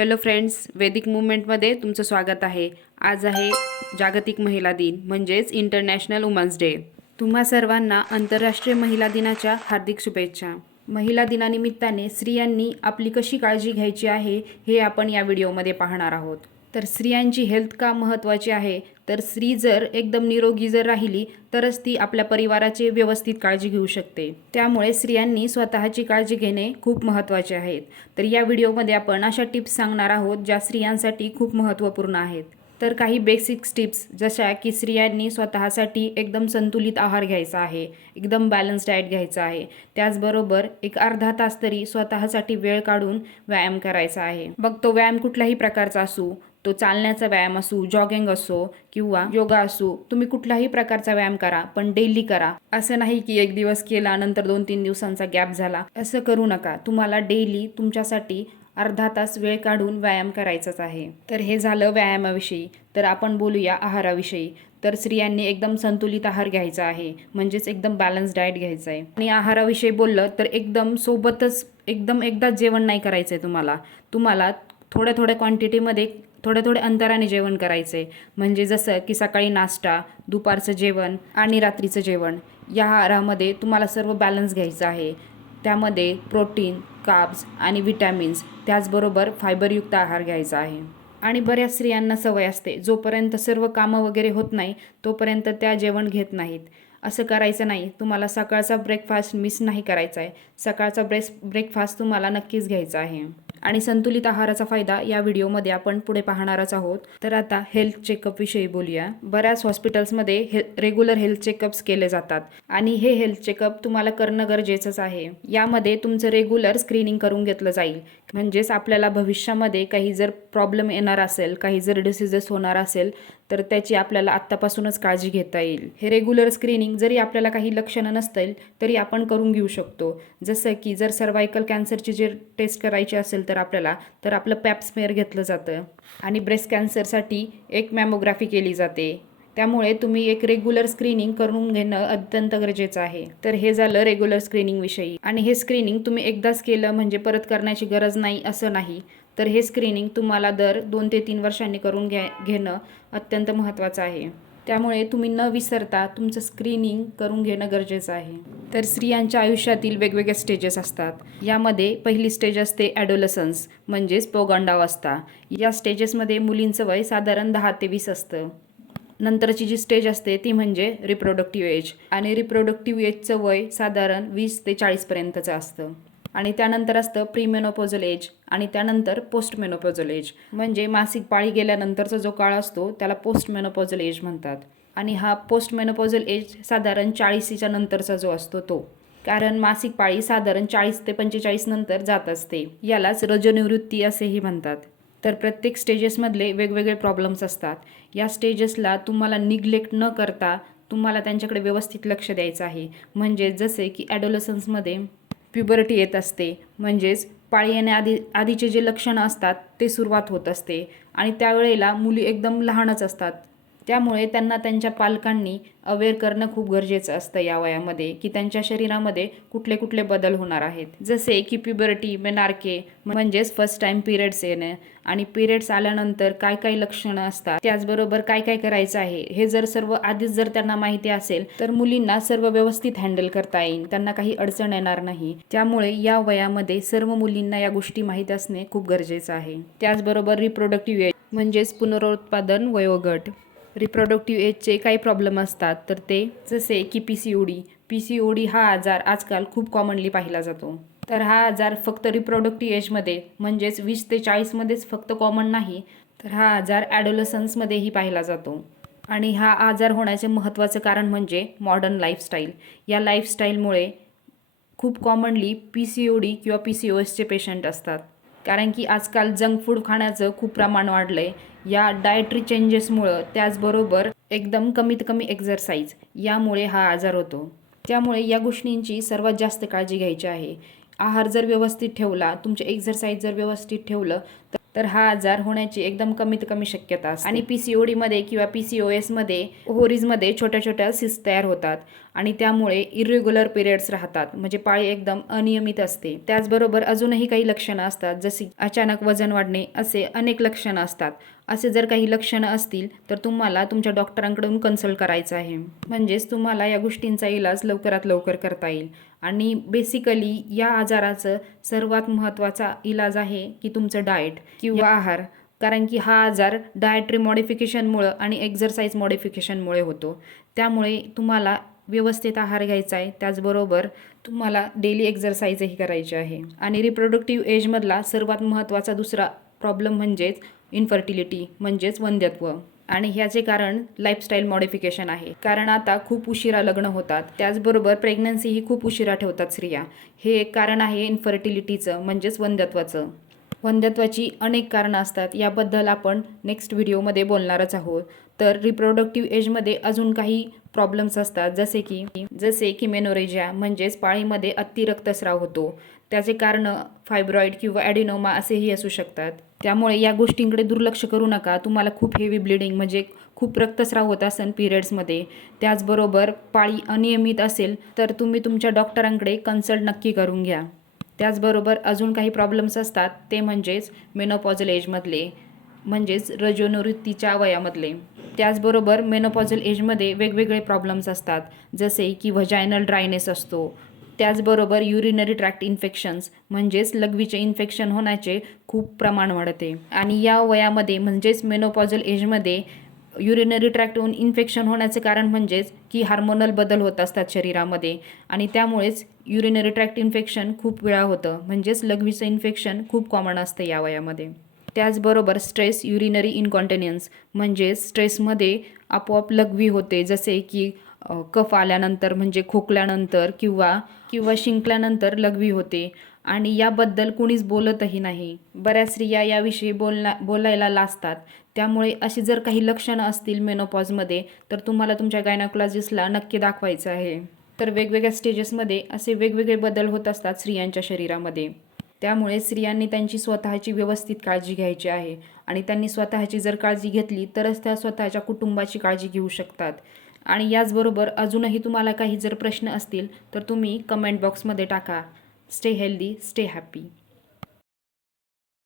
Hello friends, वैदिक मुवमेंटमध्ये तुमचं स्वागत आहे. आज आहे जागतिक महिला दिन म्हणजेच इंटरनॅशनल वुमन्स डे. तुम्हा सर्वांना आंतरराष्ट्रीय महिला दिनाच्या हार्दिक शुभेच्छा. महिला दिनानिमित्ताने स्त्रियांनी आपली कशी काळजी घ्यायची आहे हे आपण या व्हिडिओमध्ये पाहणार आहोत. तर स्त्रियांची हेल्थ का महत्त्वाची आहे, तर स्त्री जर एकदम निरोगी जर राहिली तरच ती आपल्या परिवाराची व्यवस्थित काळजी घेऊ शकते. त्यामुळे स्त्रियांनी स्वतःची काळजी घेणे खूप महत्त्वाचे आहेत. तर या व्हिडिओमध्ये आपण अशा टिप्स सांगणार आहोत ज्या स्त्रियांसाठी खूप महत्त्वपूर्ण आहेत. तर काही बेसिक टिप्स जशा की स्त्रियांनी स्वतःसाठी एकदम संतुलित आहार घ्यायचा आहे, एकदम बॅलन्स डाएट घ्यायचा आहे. त्याचबरोबर एक अर्धा तास तरी स्वतःसाठी वेळ काढून व्यायाम करायचा आहे. मग तो व्यायाम कुठल्याही प्रकारचा असू, तो चालण्याचा व्यायाम असू, जॉगिंग असो किंवा योगा असू, तुम्ही कुठलाही प्रकारचा व्यायाम करा, पण डेली करा. असं नाही की एक दिवस केला नंतर 2-3 दिवसांचा गॅप झाला, असं करू नका. तुम्हाला डेली तुमच्यासाठी अर्धा तास वेळ काढून व्यायाम करायचाच आहे. तर हे झालं व्यायामाविषयी. तर आपण बोलूया आहाराविषयी. तर स्त्रियांनी एकदम संतुलित आहार घ्यायचा आहे, म्हणजेच एकदम बॅलन्स डाएट घ्यायचा आहे. आणि आहाराविषयी बोललं तर एकदम सोबतच एकदम एकदाच जेवण नाही करायचं आहे. तुम्हाला थोड्या क्वांटिटीमध्ये थोड्या अंतराने जेवण करायचं आहे. म्हणजे जसं की सकाळी नाश्ता, दुपारचं जेवण आणि रात्रीचं जेवण, या आहारामध्ये तुम्हाला सर्व बॅलन्स घ्यायचं आहे. त्यामध्ये प्रोटीन, कार्ब्स आणि विटॅमिन्स, त्याचबरोबर फायबरयुक्त आहार घ्यायचा आहे. आणि बऱ्याच स्त्रियांना सवय असते, जोपर्यंत सर्व कामं वगैरे होत नाही तोपर्यंत त्या जेवण घेत नाहीत. असं करायचं नाही. तुम्हाला सकाळचा ब्रेकफास्ट मिस नाही करायचा आहे. सकाळचा ब्रेकफास्ट तुम्हाला नक्कीच घ्यायचा आहे. आणि संतुलित आहाराचा फायदा या व्हिडिओमध्ये आपण पुढे पाहणारच आहोत. तर आता हेल्थ चेकअप विषयी बोलूया. बऱ्याच हॉस्पिटल्समध्ये रेग्युलर हेल्थ चेकअप्स केले जातात आणि हे हेल्थ चेकअप तुम्हाला करणं गरजेचंच आहे. यामध्ये तुमचं रेग्युलर स्क्रीनिंग करून घेतलं जाईल. म्हणजेच आपल्याला भविष्यामध्ये काही जर प्रॉब्लेम येणार असेल, काही जर डिसीजेस होणार असेल तर त्याची आपल्याला आत्तापासूनच काळजी घेता येईल. हे रेग्युलर स्क्रीनिंग जरी आपल्याला काही लक्षणं नसतील तरी आपण करून घेऊ शकतो. जसं की जर सर्वायकल कॅन्सरची जे टेस्ट करायची असेल तर आपलं पॅप स्मेअर घेतलं जातं आणि ब्रेस्ट कॅन्सरसाठी एक मॅमोग्राफी केली जाते. त्यामुळे तुम्ही एक रेग्युलर स्क्रीनिंग करून घेणं अत्यंत गरजेचं आहे. तर हे झालं रेग्युलर स्क्रीनिंग विषयी. आणि हे स्क्रीनिंग तुम्ही एकदाच केलं म्हणजे परत करण्याची गरज नाही असं नाही. तर हे स्क्रीनिंग तुम्हाला दर 2 ते 3 वर्षांनी करून घेणं अत्यंत महत्त्वाचं आहे. त्यामुळे तुम्ही न विसरता तुमचं स्क्रीनिंग करून घेणं गरजेचं आहे. तर स्त्रियांच्या आयुष्यातील वेगवेगळे स्टेजेस असतात. यामध्ये पहिली स्टेज असते ॲडोलसन्स, म्हणजेच पौगंडावस्था. या स्टेजेसमध्ये मुलींचं वय साधारण 10 ते 20 असतं. नंतरची जी स्टेज असते ती म्हणजे रिप्रोडक्टिव्ह एज, आणि रिप्रोडक्टिव्ह एजचं वय साधारण 20 ते 40पर्यंतचं असतं. आणि त्यानंतर असतं प्रीमेनोपॉझल एज आणि त्यानंतर पोस्टमेनोपॉझल एज, म्हणजे मासिक पाळी गेल्यानंतरचा जो काळ असतो त्याला पोस्टमेनोपॉझल एज म्हणतात. आणि हा पोस्टमेनोपॉझल एज साधारण 40च्या नंतरचा जो असतो तो, कारण मासिक पाळी साधारण 40 ते 45 नंतर जात असते. यालाच रजोनिवृत्ती असेही म्हणतात. तर प्रत्येक स्टेजेसमधले वेगवेगळे प्रॉब्लेम्स असतात. या स्टेजेसला तुम्हाला निग्लेक्ट न करता तुम्हाला त्यांच्याकडे व्यवस्थित लक्ष द्यायचं आहे. म्हणजे जसे की ॲडोलसन्समध्ये प्युबर्टी येत असते, म्हणजेच पाळी येण्याआधीचे जे लक्षणं असतात ते सुरुवात होत असते आणि त्यावेळेला मुली एकदम लहानच असतात. त्यामुळे त्यांना त्यांच्या पालकांनी अवेअर करणं खूप गरजेचं असतं या वयामध्ये, की त्यांच्या शरीरामध्ये कुठले कुठले बदल होणार आहेत. जसे की प्युबर्टी, मेनार्के म्हणजेच फर्स्ट टाईम पिरियड्स येणं, आणि पिरियड्स आल्यानंतर काय काय लक्षणं असतात, त्याचबरोबर काय काय करायचं आहे, हे जर सर्व आधीच जर त्यांना माहिती असेल तर मुलींना सर्व व्यवस्थित हँडल करता येईल, त्यांना काही अडचण येणार नाही. त्यामुळे या वयामध्ये सर्व मुलींना या गोष्टी माहीत असणे खूप गरजेचं आहे. त्याचबरोबर रिप्रोडक्टिव्ह एज म्हणजेच पुनरुत्पादन वयोगट. रिप्रोडक्टिव्ह एजचे काही प्रॉब्लेम असतात तर ते जसे की पीसीओडी हा आजार आजकाल खूप कॉमनली पाहिला जातो. तर हा आजार फक्त रिप्रोडक्टिव्ह एजमध्ये म्हणजेच 20 ते 40मध्येच फक्त कॉमन नाही, तर हा आजार ॲडोलसन्समध्येही पाहिला जातो. आणि हा आजार होण्याचे महत्त्वाचं कारण म्हणजे मॉडर्न लाईफस्टाईल. या लाईफस्टाईलमुळे खूप कॉमनली PCOD किंवा PCOSचे पेशंट असतात. कारण की आजकाल जंक फूड खाण्याचं खूप प्रमाण वाढलं आहे. या डायटरी चेंजेसमुळं, त्याचबरोबर एकदम कमीत कमी एक्झरसाईज, यामुळे हा आजार होतो. त्यामुळे या गोष्टींची सर्वात जास्त काळजी घ्यायची आहे. आहार जर व्यवस्थित ठेवला, तुमचे एक्झरसाईज जर व्यवस्थित ठेवलं तर हा आजार होण्याची एकदम कमीत कमी शक्यता असते. आणि PCODमध्ये किंवा PCOSमध्ये ओव्हरीजमध्ये छोट्या छोट्या सिस्ट तयार होतात आणि त्यामुळे इरेग्युलर पिरियड्स राहतात, म्हणजे पाळी एकदम अनियमित असते. त्याचबरोबर अजूनही काही लक्षणं असतात, जशी अचानक वजन वाढणे, असे अनेक लक्षणं असतात. असे जर काही लक्षणं असतील तर तुम्हाला तुमच्या डॉक्टरांकडून कन्सल्ट करायचं आहे, म्हणजेच तुम्हाला या गोष्टींचा इलाज लवकरात लवकर करता येईल. आणि बेसिकली या आजाराचं सर्वात महत्त्वाचा इलाज आहे की तुमचं डाएट किंवा आहार, कारण की हा आजार डाएटरी मॉडिफिकेशनमुळं आणि एक्झरसाइज मॉडिफिकेशनमुळे होतो. त्यामुळे तुम्हाला व्यवस्थित आहार घ्यायचा आहे, त्याचबरोबर तुम्हाला डेली एक्झरसाइजही करायची आहे. आणि रिप्रोडक्टिव्ह एजमधला सर्वात महत्त्वाचा दुसरा प्रॉब्लेम म्हणजेच इन्फर्टिलिटी, म्हणजेच वंध्यत्व. आणि ह्याचे कारण लाईफस्टाईल मॉडिफिकेशन आहे, कारण आता खूप उशिरा लग्न होतात, त्याचबरोबर प्रेग्नन्सीही खूप उशिरा ठेवतात स्त्रिया. हे एक कारण आहे इन्फर्टिलिटीचं, म्हणजेच वंध्यत्वाचं. वंध्यत्वाची अनेक कारणं असतात, याबद्दल आपण नेक्स्ट व्हिडिओमध्ये बोलणारच आहोत. तर रिप्रोडक्टिव्ह एजमध्ये अजून काही प्रॉब्लेम्स असतात, जसे की मेनोरेजिया, म्हणजेच पाळीमध्ये अति रक्तस्राव होतो. त्याचे कारण फायब्रॉईड किंवा ॲडिनोमा असेही असू शकतात. त्यामुळे या गोष्टींकडे दुर्लक्ष करू नका. तुम्हाला खूप हेवी ब्लिडिंग, म्हणजे खूप रक्तस्राव होत असेल पिरियड्समध्ये, त्याचबरोबर पाळी अनियमित असेल तर तुम्ही तुमच्या डॉक्टरांकडे कन्सल्ट नक्की करून घ्या. त्याचबरोबर अजून काही प्रॉब्लेम्स असतात, ते म्हणजेच मेनोपॉझल एजमधले, म्हणजेच रजोनिवृत्तीच्या वयामधले. त्याचबरोबर मेनोपॉझल एजमध्ये वेगवेगळे प्रॉब्लेम्स असतात, जसे की व्हजायनल ड्रायनेस असतो. त्याचबरोबर युरिनरी ट्रॅक्ट इन्फेक्शन्स, म्हणजेच लघवीचे इन्फेक्शन होण्याचे खूप प्रमाण वाढते. आणि या वयामध्ये म्हणजेच मेनोपॉझल एजमध्ये युरिनरी ट्रॅक्टहून इन्फेक्शन होण्याचे कारण म्हणजेच की हार्मोनल बदल होत असतात शरीरामध्ये, आणि त्यामुळेच युरिनरी ट्रॅक्ट इन्फेक्शन खूप वेळा होतं, म्हणजेच लघवीचं इन्फेक्शन खूप कॉमन असतं या वयामध्ये. त्याचबरोबर स्ट्रेस युरिनरी इनकॉन्टिन्यन्स, म्हणजेच स्ट्रेसमध्ये आपोआप लघवी होते, जसे की कफ आल्यानंतर, म्हणजे खोकल्यानंतर किंवा शिंकल्यानंतर लघवी होते, आणि याबद्दल कुणीच बोलतही नाही. बऱ्याच स्त्रिया याविषयी बोलायला लाजतात. त्यामुळे अशी जर काही लक्षणं असतील मेनोपॉजमध्ये तर तुम्हाला तुमच्या गायनॅकोलॉजिस्टला नक्की दाखवायचं आहे. तर वेगवेगळ्या स्टेजेसमध्ये असे वेगवेगळे बदल होत असतात स्त्रियांच्या शरीरामध्ये. त्यामुळे स्त्रियांनी त्यांची स्वतःची व्यवस्थित काळजी घ्यायची आहे, आणि त्यांनी स्वतःची जर काळजी घेतली तरच त्या स्वतःच्या कुटुंबाची काळजी घेऊ शकतात. आणि याचबरोबर अजूनही तुम्हाला काही जर प्रश्न असतील तर तुम्ही कमेंट बॉक्समध्ये टाका. Stay healthy, stay happy.